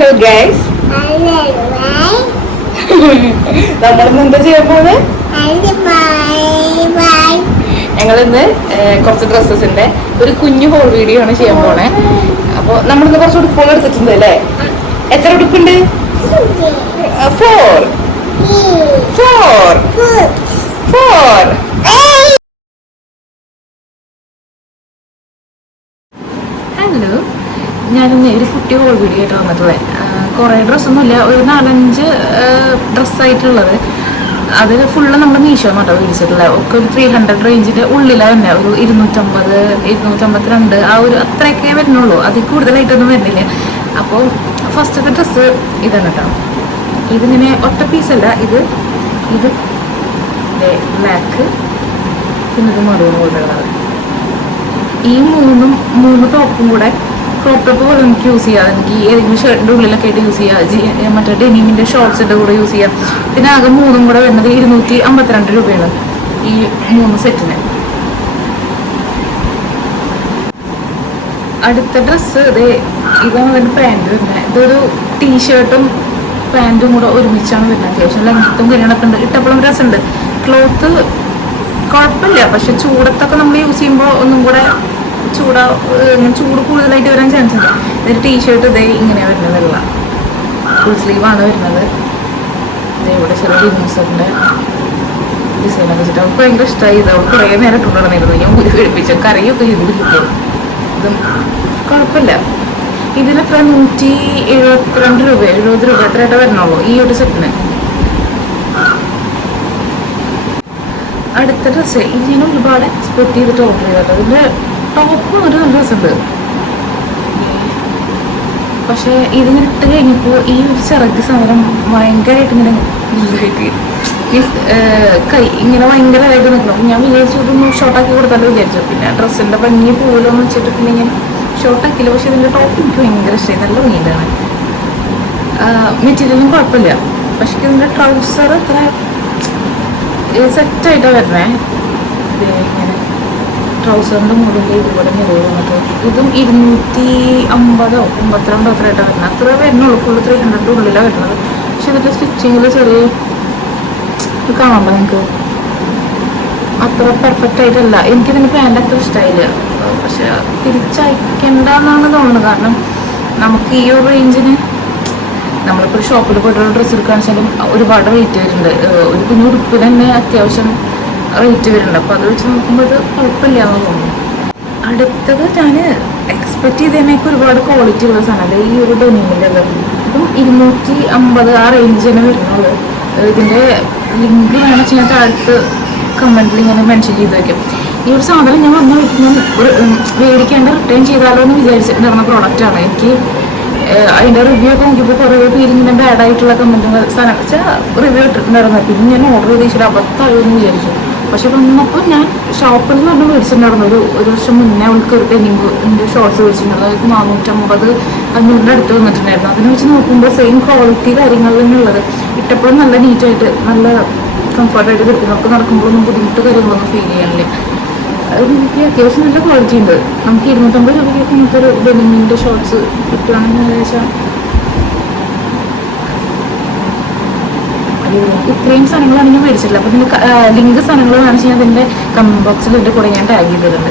Hello guys, നമ്മളിന്ന് എന്താ ചെയ്യാൻ പോണേ? ഞങ്ങളിന്ന് കുറച്ച് ഡ്രസ്സസിന്റെ ഒരു കുഞ്ഞു ഹോൾ വീഡിയോ ആണ് ചെയ്യാൻ പോണേ. അപ്പൊ നമ്മളിന്ന് കുറച്ച് ഉടുപ്പുകൾ എടുത്തിട്ടുണ്ട് അല്ലേ? എത്ര ഉടുപ്പുണ്ട്? 4. ഹലോ, ഞാനിന്ന് ഒരു കുട്ടി ഹോൾ വീഡിയോ ആയിട്ട് വന്നിട്ടുള്ളത്. കുറേ ഡ്രസ്സൊന്നുമില്ല, ഒരു 4-5 ഡ്രസ്സായിട്ടുള്ളത്. അതിൽ ഫുള്ള് നമ്മൾ മീഷോ കേട്ടോ മേടിച്ചിട്ടുള്ളത്. ഒക്കെ ഒരു 300 റേഞ്ചിൻ്റെ ഉള്ളിലാണ് തന്നെ. ഒരു 250, 252 ആ ഒരു അത്രയൊക്കെ വരുന്നുള്ളൂ. അതിൽ കൂടുതലായിട്ടൊന്നും വരുന്നില്ല. അപ്പോൾ ഫസ്റ്റത്തെ ഡ്രസ്സ് ഇതാണ് കേട്ടോ. ഇതിങ്ങനെ ഒറ്റ പീസല്ല, ഇത് ബ്ലാക്ക്, പിന്നെ ഇത് മറൂൺ പോലത്തെ കളർ. ഈ മൂന്ന് ടോപ്പും കൂടെ ക്രോപ്പ് ടോപ്പ് പോലെ നമുക്ക് യൂസ് ചെയ്യാം. എനിക്ക് ഏതെങ്കിലും ഷർട്ടിൻ്റെ ഉള്ളിലൊക്കെ ആയിട്ട് യൂസ് ചെയ്യാം. മറ്റേ ഡെനിമിൻ്റെ ഷോർട്ട്സിൻ്റെ കൂടെ യൂസ് ചെയ്യാം. പിന്നെ ആകെ മൂന്നും കൂടെ വരുന്നത് 252 രൂപയാണ് ഈ 3 സെറ്റിന്. അടുത്ത ഡ്രസ്സ് ഇതാണ് അതിൻ്റെ പാൻറ് വരുന്നത്. ഇതൊരു ടീഷർട്ടും പാൻറ്റും കൂടെ ഒരുമിച്ചാണ് വരുന്നത്. അത്യാവശ്യം ലെങ്ത്തും കാര്യങ്ങളൊക്കെ ഉണ്ട്. ഇട്ടപ്പോഴും രസമുണ്ട്. ക്ലോത്ത് കുഴപ്പമില്ല, പക്ഷെ ചൂടത്തൊക്കെ നമ്മൾ യൂസ് ചെയ്യുമ്പോൾ ഒന്നും കൂടെ ചൂട് കൂടുതലായിട്ട് വരാൻ ചാൻസ് ഉണ്ട്. ഇതൊരു ടീഷർട്ട് ഇങ്ങനെ വരുന്നത്, വെള്ള ഫുൾ സ്ലീവാണ് വരുന്നത്. ഇവിടെ ചെറിയ ഡിനോസറിൻ്റെ ഡിസൈനൊക്കെ വെച്ചിട്ട് അവർക്ക് ഭയങ്കര ഇഷ്ടമായി. ഇത് അവർക്ക് കുറേ നേരം ഇട്ടുകൊണ്ടിരുന്നിരുന്നു. ഞാൻ ഒരു പിടിപ്പിച്ച കറിയൊക്കെ ചെയ്ത് കിട്ടും. ഇതും കുഴപ്പമില്ല. ഇതിനെത്ര 172 രൂപ, 70 രൂപ എത്രയായിട്ട് വരണുള്ളൂ ഈ ഒരു സെറ്റിന്. അടുത്ത ഡ്രസ്സ് ഞാൻ ഒരുപാട് എക്സ്പെക്ട് ചെയ്തിട്ട് ഓർഡർ ചെയ്തിട്ട് അതിൻ്റെ ടോപ്പ് ഒരു നല്ല ഡ്രസ്സുണ്ട്. പക്ഷേ ഇതിങ്ങനെ ഇട്ട് കഴിഞ്ഞപ്പോൾ ഈ ഒരു ചിറക് സാധനം ഭയങ്കരമായിട്ട് ഇങ്ങനെ മീൻസ് കൈ ഇങ്ങനെ ഭയങ്കരമായിട്ട് നിൽക്കണം. ഞാൻ വിചാരിച്ചു ഇതൊന്ന് ഷോർട്ടാക്കി കൊടുത്താലോ വിചാരിച്ചു. പിന്നെ ഡ്രസ്സിൻ്റെ ഭംഗി പോലെന്ന് വെച്ചിട്ട് പിന്നെ ഞാൻ ഷോർട്ടാക്കിയില്ല. പക്ഷേ ഇതിൻ്റെ ടോപ്പ് എനിക്ക് ഭയങ്കര ഇഷ്ടമായി. നല്ല ഭംഗിയിലാണ്. മെറ്റീരിയലും കുഴപ്പമില്ല. പക്ഷേ ഇതിൻ്റെ ട്രൗസർ അത്ര സെറ്റായിട്ടാണ് വരുന്നത്. ഇങ്ങനെ ട്രൗസറിൻ്റെ മുകളിൽ ഇതുപോലെ നിറവ് വന്നിട്ട് ഇതും 250 52 അത്രയായിട്ടാണ് വരുന്നത്. അത്ര വരുന്നുള്ളൂ. ഫുള്ള് 300 ഉള്ളിലാണ് വരുന്നത്. പക്ഷെ ഇതിൻ്റെ സ്റ്റിച്ചിങ്ങിൽ ചെറിയ കാണാമല്ലോ നിങ്ങൾക്ക്, അത്ര പെർഫെക്റ്റ് ആയിട്ടല്ല. എനിക്കിതിൻ്റെ പാൻറ് അത്ര ഇഷ്ടമായില്ല. പക്ഷെ തിരിച്ചയക്കേണ്ടെന്നാണ് തോന്നുന്നത്. കാരണം നമുക്ക് ഈ ഒരു റേഞ്ചിന് നമ്മളിപ്പോൾ ഒരു ഷോപ്പിൽ പോയിട്ടൊരു ഡ്രസ്സ് എടുക്കുകയാണെന്ന് വെച്ചാലും ഒരുപാട് റേറ്റ് വരുന്നുണ്ട്. ഒരു കുഞ്ഞു ഉടുപ്പിന് തന്നെ അത്യാവശ്യം റേറ്റ് വരുന്നുണ്ട്. അപ്പോൾ അത് വെച്ച് നോക്കുമ്പോൾ ഇത് കുഴപ്പമില്ല എന്ന് തോന്നുന്നു. അടുത്തത് ഞാൻ എക്സ്പെക്ട് ചെയ്തതിനേക്ക് ഒരുപാട് ക്വാളിറ്റി ഉള്ള സാധനം. ഈ ഒരു ഡെനിമിൻ്റെ ഇതും 250 ആ റേഞ്ച് തന്നെ വരുന്നുള്ളൂ. ഇതിൻ്റെ ലിങ്ക് വേണം ചെയ്യാൻ താഴത്ത് കമൻറ്റിൽ ഇങ്ങനെ മെൻഷൻ ചെയ്ത് വയ്ക്കും. ഈ ഒരു സാധനം ഞാൻ വന്ന മേടിക്കേണ്ട റിട്ടേൺ ചെയ്താലോ എന്ന് വിചാരിച്ചിട്ട് നടന്ന പ്രോഡക്റ്റാണ്. എനിക്ക് അതിൻ്റെ റിവ്യൂ ഒക്കെ നോക്കിയപ്പോൾ കുറേ പേര് ഇങ്ങനെ ബാഡായിട്ടുള്ള കമൻറ്റുകൾ സാധനം വെച്ചാൽ റിവ്യൂ ഇട്ടിട്ടുണ്ടായിരുന്നു. പിന്നെ ഞാൻ ഓർഡർ ചെയ്ത് വെച്ചിട്ട് അബദ്ധമായോ എന്ന് വിചാരിച്ചു. പക്ഷെ വന്നപ്പോൾ ഞാൻ ഷോപ്പിൽ നിന്ന് പറഞ്ഞ് മേടിച്ചിട്ടുണ്ടായിരുന്നു. ഒരു വർഷം മുന്നേ അവൾക്ക് ഒരു ഡെനിമിൻ്റെ ഷോർട്ട്സ് മേടിച്ചിട്ടുണ്ടായിരുന്നു. അതായത് 450-500 അടുത്ത് വന്നിട്ടുണ്ടായിരുന്നു. അതിനെ വെച്ച് നോക്കുമ്പോൾ സെയിം ക്വാളിറ്റി കാര്യങ്ങളിൽ നിന്നുള്ളത് ഇട്ടപ്പോഴും നല്ല നീറ്റായിട്ട് നല്ല കംഫർട്ടായിട്ട് കിട്ടും. നമുക്ക് നടക്കുമ്പോഴൊന്നും ബുദ്ധിമുട്ട് കാര്യങ്ങളൊന്നും ഫീൽ ചെയ്യാനില്ല. എനിക്ക് അത്യാവശ്യം നല്ല ക്വാളിറ്റി ഉണ്ട്. നമുക്ക് 250 രൂപയ്ക്ക് ഇങ്ങനത്തെ ഒരു ഡെനിമിൻ്റെ ഷോർട്ട്സ് കിട്ടുകയാണെന്ന് വിചാരിച്ചാൽ ഇത്രയും സാധനങ്ങളാണ് ഞാൻ മേടിച്ചിട്ടില്ല. അപ്പോൾ ഇതിൻ്റെ ലിങ്ക് സാധനങ്ങൾ വേണമെന്ന് വെച്ചാൽ അതിൻ്റെ കമൻറ്റ് ബോക്സിൽ ഇതിൻ്റെ കൂടെ ഞാൻ ടാഗ് ചെയ്തിട്ടുണ്ട്.